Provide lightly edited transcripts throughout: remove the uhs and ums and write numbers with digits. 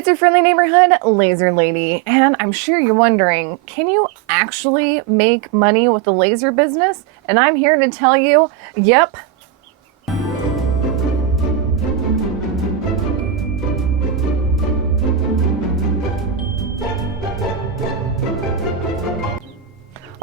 It's your friendly neighborhood laser lady, and I'm sure you're wondering, can you actually make money with the laser business? And I'm here to tell you, yep.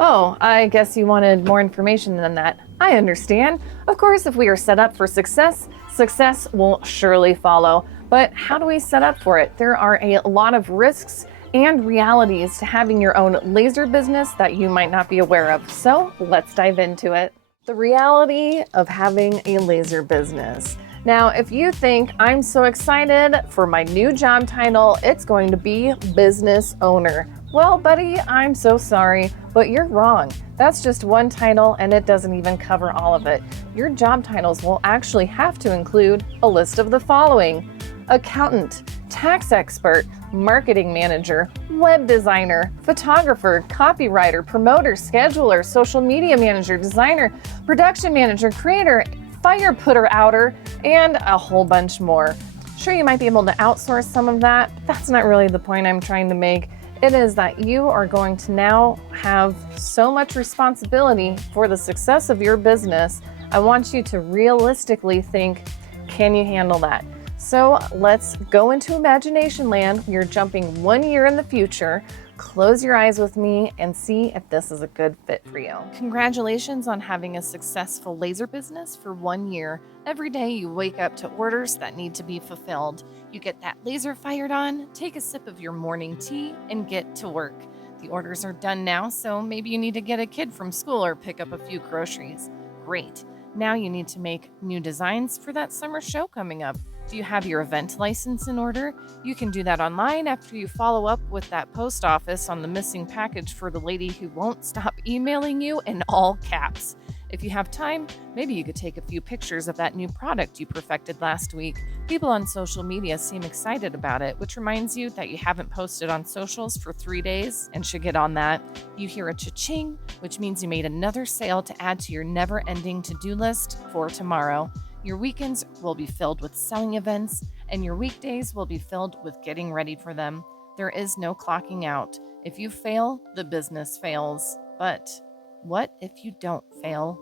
Oh, I guess you wanted more information than that. I understand. Of course, if we are set up for success, success will surely follow. But how do we set up for it? There are a lot of risks and realities to having your own laser business that you might not be aware of. So let's dive into it. The reality of having a laser business. Now, if you think I'm so excited for my new job title, it's going to be business owner. Well, buddy, I'm so sorry, but you're wrong. That's just one title and it doesn't even cover all of it. Your job titles will actually have to include a list of the following: accountant, tax expert, marketing manager, web designer, photographer, copywriter, promoter, scheduler, social media manager, designer, production manager, creator, fire putter outer, and a whole bunch more. Sure, you might be able to outsource some of that, but that's not really the point I'm trying to make. It is that you are going to now have so much responsibility for the success of your business. I want you to realistically think, can you handle that? So let's go into imagination land. You're jumping 1 year in the future. Close your eyes with me and see if this is a good fit for you. Congratulations on having a successful laser business for 1 year. Every day you wake up to orders that need to be fulfilled. You get that laser fired on, take a sip of your morning tea, and get to work. The orders are done now, so maybe you need to get a kid from school or pick up a few groceries. Great. Now you need to make new designs for that summer show coming up. Do you have your event license in order? You can do that online after you follow up with that post office on the missing package for the lady who won't stop emailing you in all caps. If you have time, maybe you could take a few pictures of that new product you perfected last week. People on social media seem excited about it, which reminds you that you haven't posted on socials for 3 days and should get on that. You hear a cha-ching, which means you made another sale to add to your never-ending to-do list for tomorrow. Your weekends will be filled with selling events, and your weekdays will be filled with getting ready for them. There is no clocking out. If you fail, the business fails. But what if you don't fail?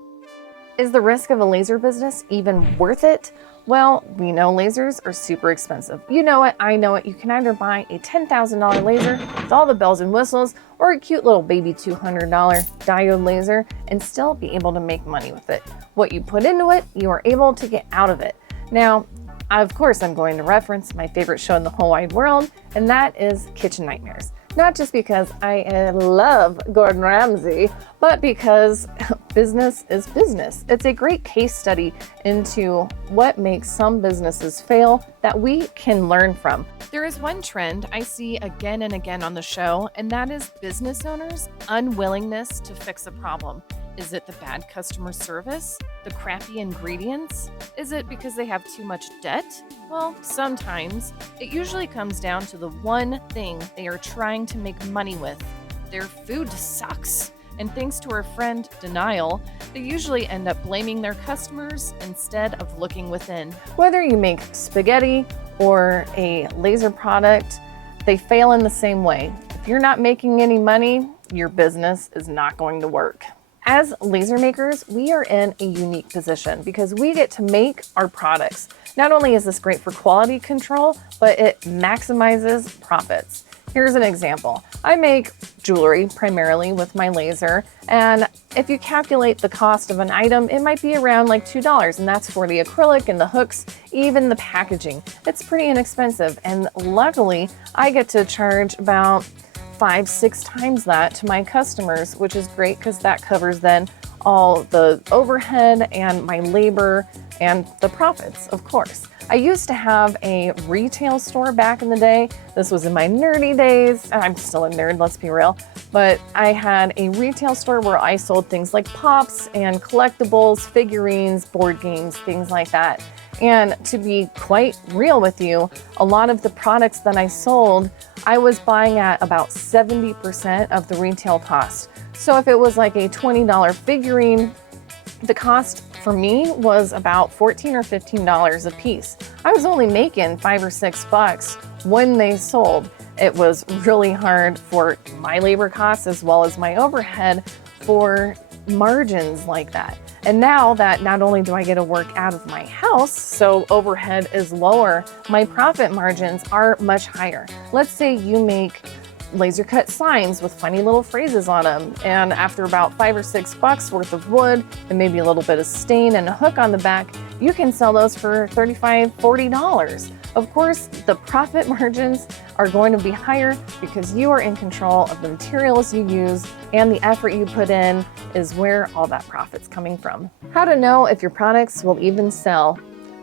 Is the risk of a laser business even worth it? Well, we know lasers are super expensive. You know it, I know it. You can either buy a $10,000 laser with all the bells and whistles or a cute little baby $200 diode laser and still be able to make money with it. What you put into it, you are able to get out of it. Now, of course, I'm going to reference my favorite show in the whole wide world, and that is Kitchen Nightmares. Not just because I love Gordon Ramsay, but because business is business. It's a great case study into what makes some businesses fail that we can learn from. There is one trend I see again and again on the show, and that is business owners' unwillingness to fix a problem. Is it the bad customer service? The crappy ingredients? Is it because they have too much debt? Well, sometimes. It usually comes down to the one thing they are trying to make money with. Their food sucks. And thanks to our friend Denial, they usually end up blaming their customers instead of looking within. Whether you make spaghetti or a laser product, they fail in the same way. If you're not making any money, your business is not going to work. As laser makers, we are in a unique position because we get to make our products. Not only is this great for quality control, but it maximizes profits. Here's an example. I make jewelry primarily with my laser, and if you calculate the cost of an item, it might be around like $2, and that's for the acrylic and the hooks, even the packaging. It's pretty inexpensive, and luckily I get to charge about 5-6 times that to my customers, which is great because that covers then all the overhead and my labor and the profits, of course. I used to have a retail store back in the day. This was in my nerdy days. I'm still a nerd, let's be real. But I had a retail store where I sold things like pops and collectibles, figurines, board games, things like that. And to be quite real with you, a lot of the products that I sold, I was buying at about 70% of the retail cost. So if it was like a $20 figurine, the cost for me was about $14 or $15 a piece. I was only making $5 or $6 when they sold, it was really hard for my labor costs as well as my overhead for margins like that. And now that not only do I get to work out of my house, so overhead is lower, my profit margins are much higher. Let's say you make laser cut signs with funny little phrases on them, and after about $5 or $6 worth of wood and maybe a little bit of stain and a hook on the back, you can sell those for $35, $40. Of course, the profit margins are going to be higher because you are in control of the materials you use, and the effort you put in is where all that profit's coming from. How to know if your products will even sell?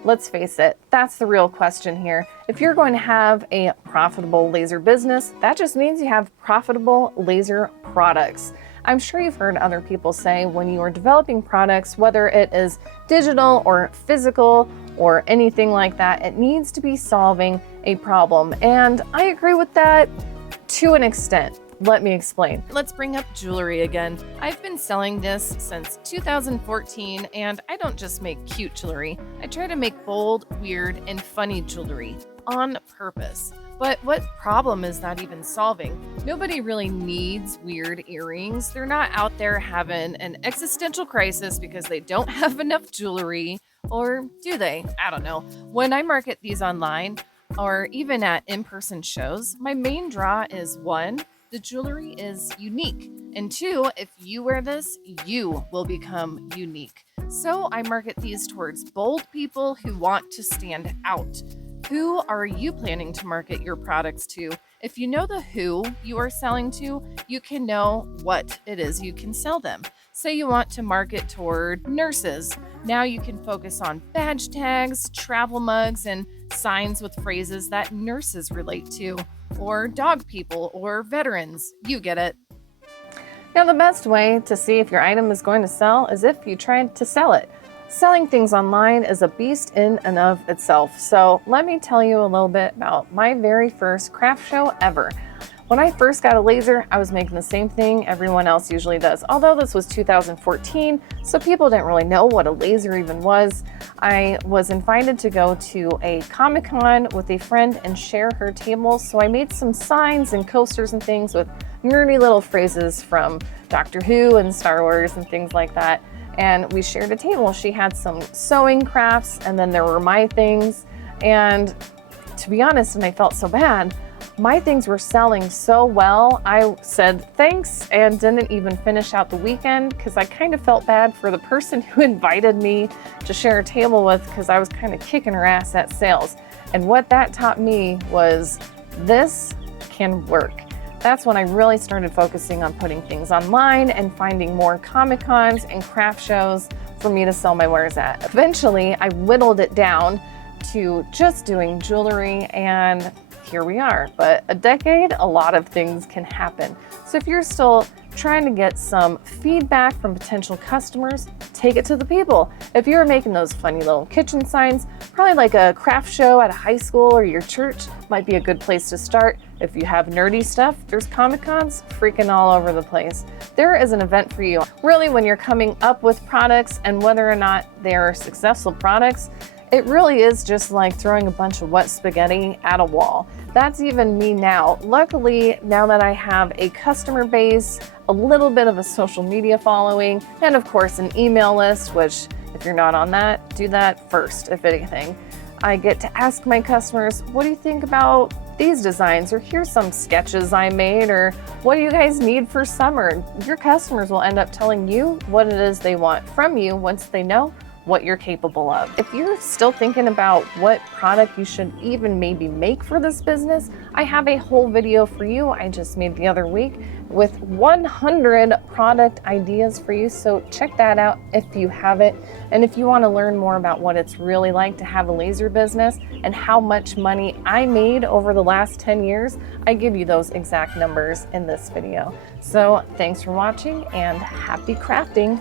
Let's face it, that's the real question here. If you're going to have a profitable laser business, that just means you have profitable laser products. I'm sure you've heard other people say when you are developing products, whether it is digital or physical or anything like that, it needs to be solving a problem. And I agree with that to an extent. Let me explain. Let's bring up jewelry again. I've been selling this since 2014, and I don't just make cute jewelry. I try to make bold, weird, and funny jewelry on purpose. But what problem is that even solving? Nobody really needs weird earrings. They're not out there having an existential crisis because they don't have enough jewelry, or do they? I don't know. When I market these online, or even at in-person shows, my main draw is 1, the jewelry is unique, and 2, if you wear this, you will become unique. So I market these towards bold people who want to stand out. Who are you planning to market your products to? If you know the who you are selling to, you can know what it is you can sell them. Say you want to market toward nurses. Now you can focus on badge tags, travel mugs, and signs with phrases that nurses relate to, or dog people, or veterans. You get it. Now, the best way to see if your item is going to sell is if you tried to sell it. Selling things online is a beast in and of itself. So let me tell you a little bit about my very first craft show ever. When I first got a laser, I was making the same thing everyone else usually does. Although this was 2014, so people didn't really know what a laser even was. I was invited to go to a Comic-Con with a friend and share her table, so I made some signs and coasters and things with nerdy little phrases from Doctor Who and Star Wars and things like that. And we shared a table. She had some sewing crafts, and then there were my things. And to be honest, and I felt so bad, my things were selling so well, I said thanks and didn't even finish out the weekend because I kind of felt bad for the person who invited me to share a table with, because I was kind of kicking her ass at sales. And what that taught me was this can work. That's when I really started focusing on putting things online and finding more Comic-Cons and craft shows for me to sell my wares at. Eventually, I whittled it down to just doing jewelry, and here we are. But a decade, a lot of things can happen. So if you're still trying to get some feedback from potential customers, take it to the people. If you're making those funny little kitchen signs, probably like a craft show at a high school or your church might be a good place to start. If you have nerdy stuff, there's Comic-Cons freaking all over the place. There is an event for you. Really, when you're coming up with products and whether or not they're successful products, it really is just like throwing a bunch of wet spaghetti at a wall. That's even me now. Luckily, now that I have a customer base, a little bit of a social media following, and of course an email list, which if you're not on that, do that first, if anything. I get to ask my customers, what do you think about these designs? Or here's some sketches I made, or what do you guys need for summer? Your customers will end up telling you what it is they want from you once they know what you're capable of. If you're still thinking about what product you should even maybe make for this business, I have a whole video for you I just made the other week with 100 product ideas for you. So check that out if you haven't. And if you want to learn more about what it's really like to have a laser business and how much money I made over the last 10 years, I give you those exact numbers in this video. So thanks for watching and happy crafting.